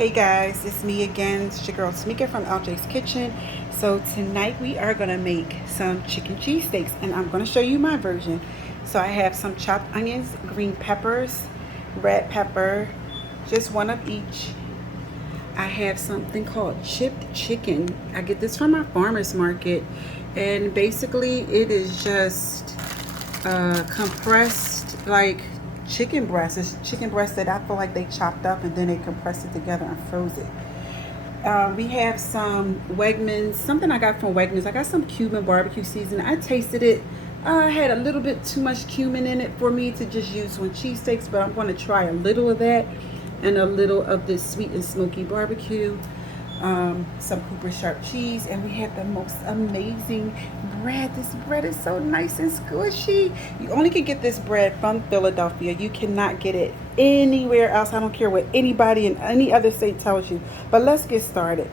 Hey guys, it's me again. It's your girl Tamika from LJ's Kitchen. So tonight we are gonna make some chicken cheesesteaks, and I'm gonna show you my version. So I have some chopped onions, green peppers, red pepper, just one of each. I have something called chipped chicken. I get this from my farmer's market, and basically it is just compressed like chicken breast. It's chicken breast that I feel like they chopped up and then they compressed it together and froze it. We have some Wegmans, something I got from Wegmans. I got some Cuban barbecue seasoning. I tasted it. I had a little bit too much cumin in it for me to just use on cheesesteaks, but I'm going to try a little of that and a little of this sweet and smoky barbecue. Some Cooper Sharp cheese, and we have the most amazing bread. This bread is so nice and squishy. You only can get this bread from Philadelphia. You cannot get it anywhere else. I don't care what anybody in any other state tells you. But let's get started.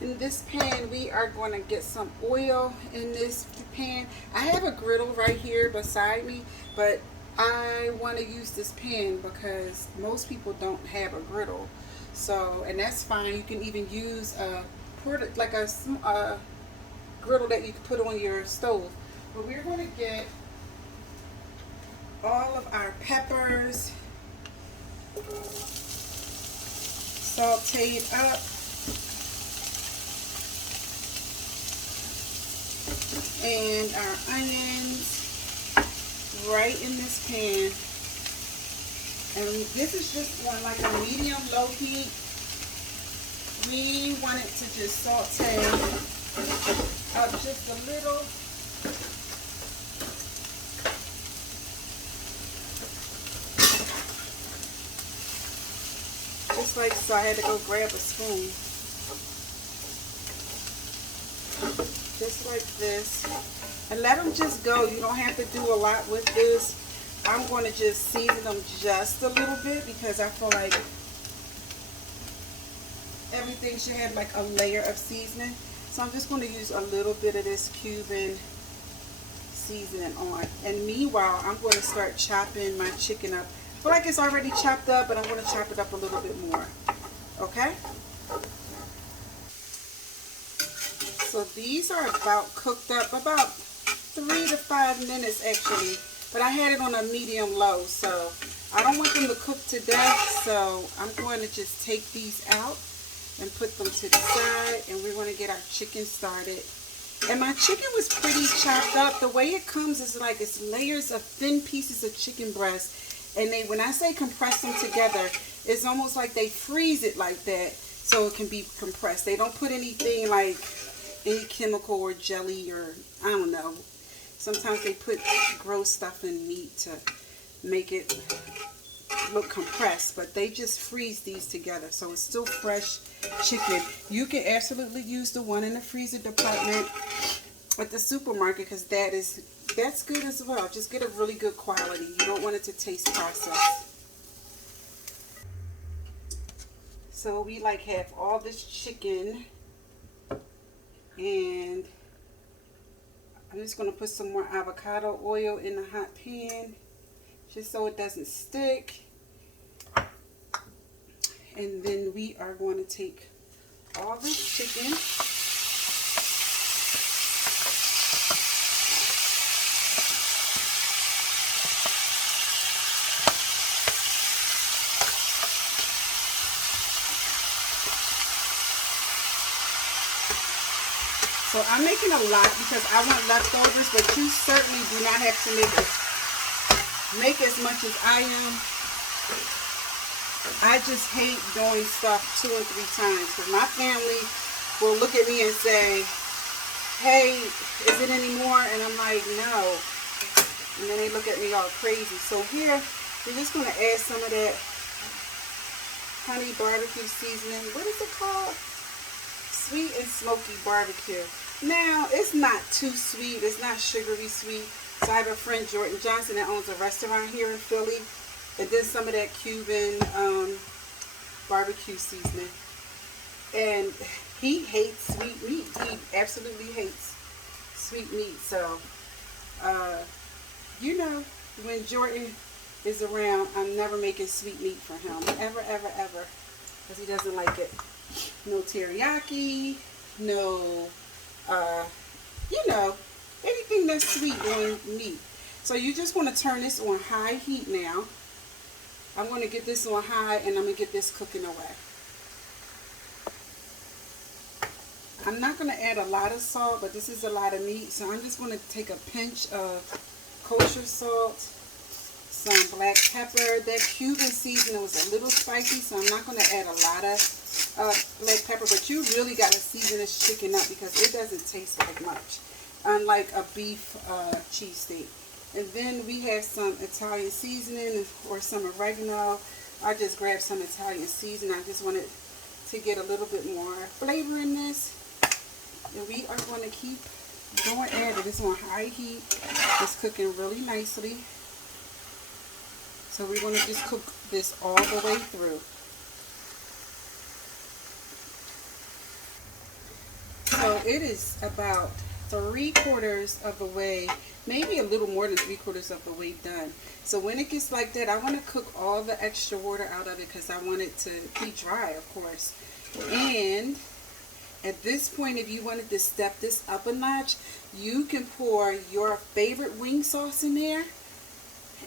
In this pan, we are going to get some oil in this pan. I have a griddle right here beside me, but I want to use this pan because most people don't have a griddle. So, and that's fine. You can even use a like a griddle that you can put on your stove. But we're going to get all of our peppers sauteed up, and our onions right in this pan. And this is just on like a medium low heat. We want it to just saute up just a little. Just like so. I had to go grab a spoon. Just like this. And let them just go. You don't have to do a lot with this. I'm going to just season them just a little bit because I feel like everything should have like a layer of seasoning. So I'm just going to use a little bit of this Cuban seasoning on. And meanwhile, I'm going to start chopping my chicken up. I feel like it's already chopped up, but I'm going to chop it up a little bit more. Okay? So these are about cooked up, about 3 to 5 minutes actually. But I had it on a medium low, so I don't want them to cook to death. So I'm going to just take these out and put them to the side, and we're going to get our chicken started. And my chicken was pretty chopped up. The way it comes is like it's layers of thin pieces of chicken breast. And they, when I say compress them together, it's almost like they freeze it like that so it can be compressed. They don't put anything like any chemical or jelly or I don't know. Sometimes they put gross stuff in meat to make it look compressed, but they just freeze these together. So it's still fresh chicken. You can absolutely use the one in the freezer department at the supermarket because that's good as well. Just get a really good quality. You don't want it to taste processed. So we like have all this chicken, and I'm just going to put some more avocado oil in the hot pan just so it doesn't stick. And then we are going to take all this chicken So I'm making a lot because I want leftovers, but you certainly do not have to make as much as I am. I just hate doing stuff 2 or 3 times because my family will look at me and say, hey, is it any more? And I'm like, no. And then they look at me all crazy. So here, we're just going to add some of that honey barbecue seasoning. What is it called? Sweet and smoky barbecue. Now, it's not too sweet. It's not sugary sweet. So I have a friend, Jordan Johnson, that owns a restaurant here in Philly. And then some of that Cuban barbecue seasoning. And he hates sweet meat. He absolutely hates sweet meat. So, you know, when Jordan is around, I'm never making sweet meat for him. Ever, ever, ever. Because he doesn't like it. No teriyaki, no, you know, anything that's sweet on meat. So you just want to turn this on high heat now. I'm going to get this on high and I'm going to get this cooking away. I'm not going to add a lot of salt, but this is a lot of meat. So I'm just going to take a pinch of kosher salt, some black pepper. That Cuban seasoning was a little spicy, so I'm not going to add a lot of black pepper. But you really got to season this chicken up because it doesn't taste like much, unlike a beef cheesesteak. And then we have some Italian seasoning or some oregano. I just grabbed some Italian seasoning. I just wanted to get a little bit more flavor in this. And we are going to keep going at it. It's on high heat. It's cooking really nicely. So we're going to just cook this all the way through. So it is about 3/4 of the way, maybe a little more than 3/4 of the way done. So when it gets like that, I want to cook all the extra water out of it because I want it to be dry, of course. And at this point, if you wanted to step this up a notch, you can pour your favorite wing sauce in there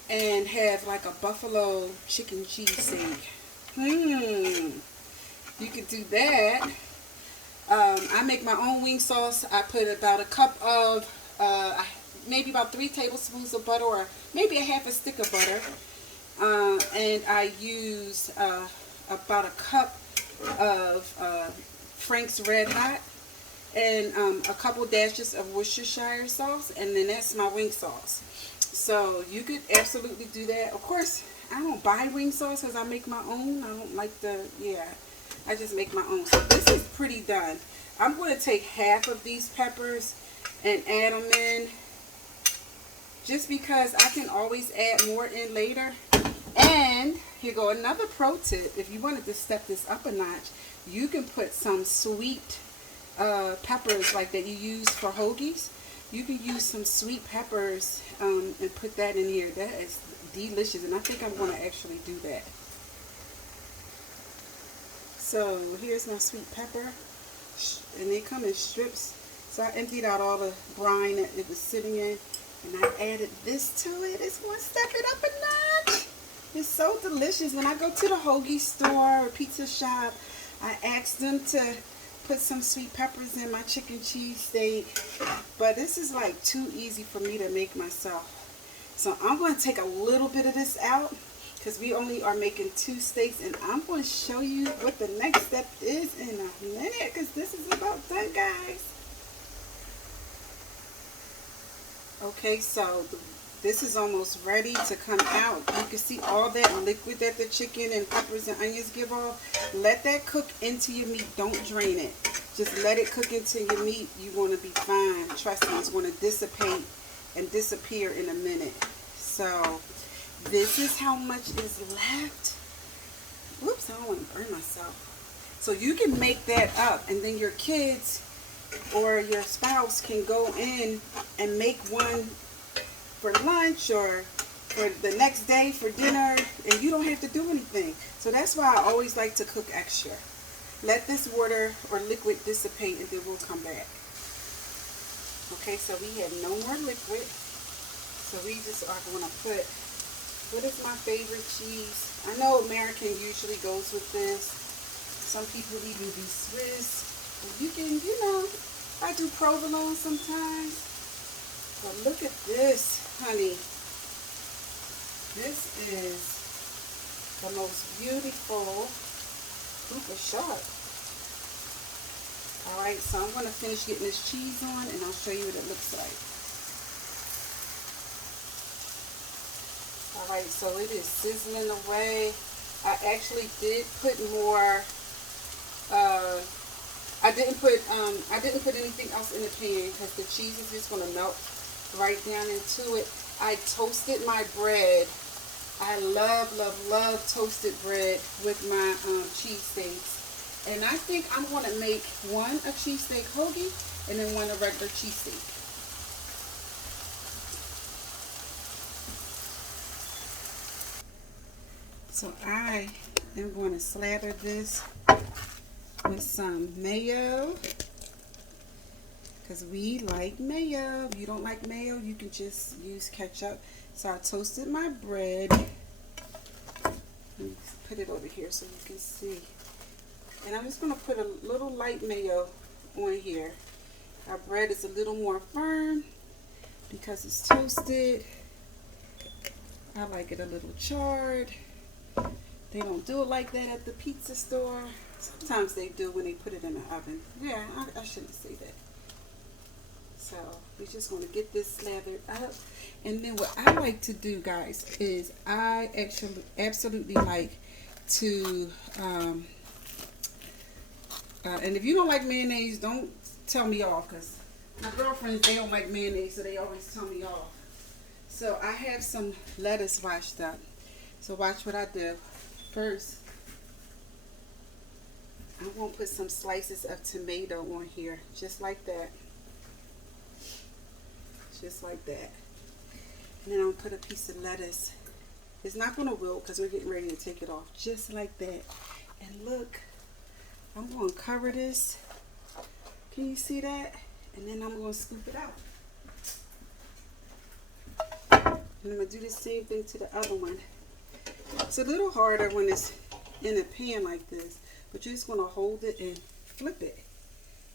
and have like a buffalo chicken cheesesteak. You could do that. I make my own wing sauce. I put about a cup of, maybe about 3 tablespoons of butter, or maybe a half a stick of butter. And I use about a cup of Frank's Red Hot and a couple dashes of Worcestershire sauce, and then that's my wing sauce. So you could absolutely do that. Of course, I don't buy wing sauce because I make my own. I don't like I just make my own. So this is pretty done. I'm going to take half of these peppers and add them in, just because I can always add more in later. And here go another pro tip. If you wanted to step this up a notch, you can put some sweet peppers like that you use for hoagies. You can use some sweet peppers and put that in here. That is delicious, and I think I'm going to actually do that. So here's my sweet pepper, and they come in strips. So I emptied out all the brine that it was sitting in, and I added this to it. It's going to step it up a notch. It's so delicious. When I go to the hoagie store or pizza shop, I ask them to put some sweet peppers in my chicken cheesesteak, but this is like too easy for me to make myself. So I'm going to take a little bit of this out because we only are making 2 steaks, and I'm going to show you what the next step is in a minute because this is about done, guys. Okay, so this is almost ready to come out. You can see all that liquid that the chicken and peppers and onions give off. Let that cook into your meat. Don't drain it. Just let it cook into your meat. You're going to be fine. Trust me, it's going to dissipate and disappear in a minute. So this is how much is left. Whoops, I don't want to burn myself. So you can make that up, and then your kids or your spouse can go in and make one for lunch or for the next day for dinner, and you don't have to do anything. So that's why I always like to cook extra. Let this water or liquid dissipate, and then we'll come back. Okay, so we have no more liquid. So we just are going to put, what is my favorite cheese? I know American usually goes with this. Some people even do Swiss. You can, you know, I do provolone sometimes. But look at this, honey. This is the most beautiful Cooper shark. Alright, so I'm going to finish getting this cheese on, and I'll show you what it looks like. Alright, so it is sizzling away. I actually did put more, I didn't put anything else in the pan because the cheese is just going to melt right down into it. I toasted my bread. I love, love, love toasted bread with my cheesesteaks. And I think I'm going to make one a cheesesteak hoagie and then one a regular cheesesteak. So I am going to slather this with some mayo, because we like mayo. If you don't like mayo, you can just use ketchup. So I toasted my bread. Let me put it over here so you can see. And I'm just going to put a little light mayo on here. Our bread is a little more firm because it's toasted. I like it a little charred. They don't do it like that at the pizza store. Sometimes they do when they put it in the oven. Yeah, I shouldn't say that. So we're just going to get this slathered up. And then what I like to do, guys, is I actually absolutely like to, and if you don't like mayonnaise, don't tell me off, because my girlfriends, they don't like mayonnaise, so they always tell me off. So I have some lettuce washed up. So watch what I do. First, I'm going to put some slices of tomato on here, just like that. Just like that. And then I'm going to put a piece of lettuce. It's not going to wilt because we're getting ready to take it off. Just like that. And look, I'm going to cover this. Can you see that? And then I'm going to scoop it out. And I'm going to do the same thing to the other one. It's a little harder when it's in a pan like this. But you're just going to hold it and flip it.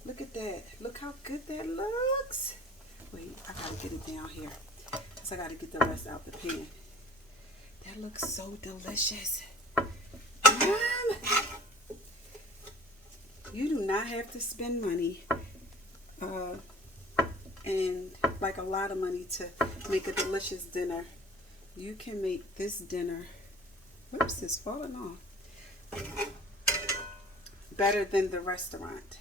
Look at that. Look how good that looks. Wait, I got to get it down here. Because I got to get the rest out the pan. That looks so delicious. You do not have to spend money. And like a lot of money to make a delicious dinner. You can make this dinner, whoops, it's falling off, better than the restaurant.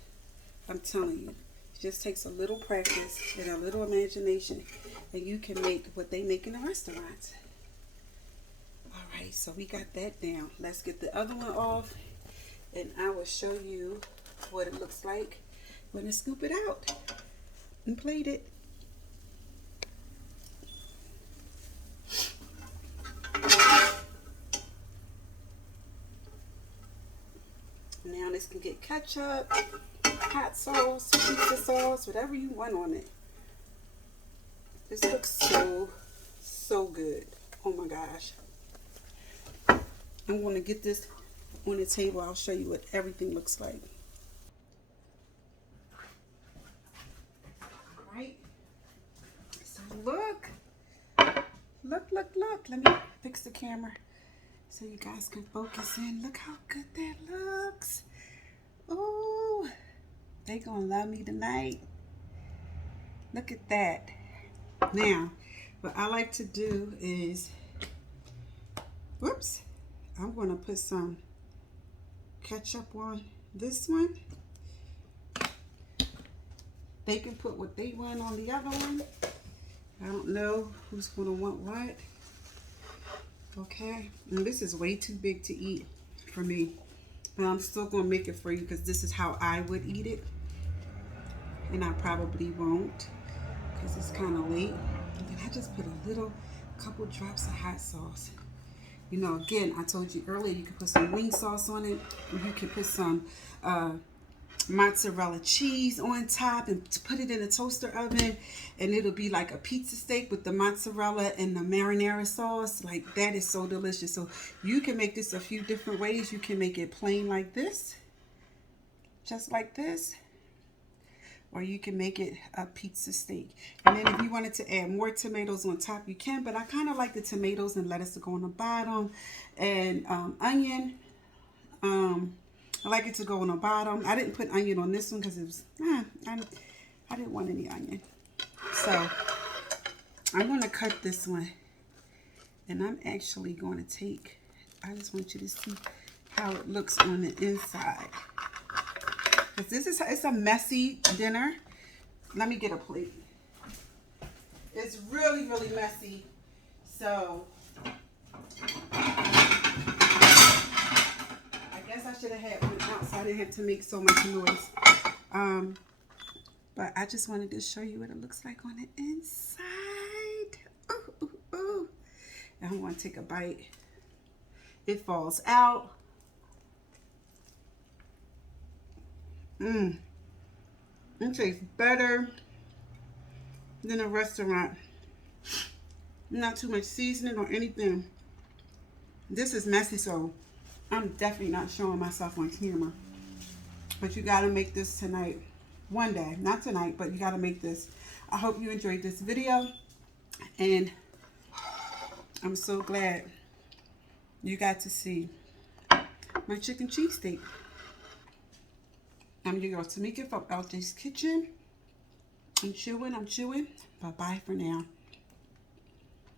I'm telling you, it just takes a little practice and a little imagination, and you can make what they make in the restaurants. All right, so we got that down. Let's get the other one off, and I will show you what it looks like when I scoop it out and plate it. Now this can get ketchup, hot sauce, pizza sauce, whatever you want on it. This looks so good. Oh my gosh. I'm going to get this on the table. I'll show you what everything looks like. Right? So look. Look. Let me fix the camera so you guys can focus in. Look how good that looks. Oh, they gonna love me tonight. Look at that. Now, what I like to do is, whoops, I'm gonna put some ketchup on this one. They can put what they want on the other one. I don't know who's gonna want what. Okay, and this is way too big to eat for me. But I'm still gonna make it for you because this is how I would eat it. And I probably won't because it's kind of late. And then I just put a couple drops of hot sauce. You know, again, I told you earlier, you can put some wing sauce on it. You can put some mozzarella cheese on top and to put it in a toaster oven, and it'll be like a pizza steak with the mozzarella and the marinara sauce. Like, that is so delicious. So you can make this a few different ways. You can make it plain like this, just like this, or you can make it a pizza steak. And then if you wanted to add more tomatoes on top, you can, but I kind of like the tomatoes and lettuce to go on the bottom, and onion. I like it to go on the bottom. I didn't put onion on this one because it was, I didn't want any onion. So I'm going to cut this one, and I'm actually going to take, I just want you to see how it looks on the inside. Because it's a messy dinner. Let me get a plate. It's really messy. So I should have had one out so I didn't have to make so much noise. But I just wanted to show you what it looks like on the inside. Ooh. And I'm going to take a bite. it falls out. It tastes better than a restaurant. Not too much seasoning or anything. This is messy, so I'm definitely not showing myself on camera. But you gotta make this tonight. One day, not tonight, but you gotta make this. I hope you enjoyed this video, and I'm so glad you got to see my chicken cheesesteak. I'm your girl Tamika from LJ's Kitchen. I'm chewing. Bye-bye for now.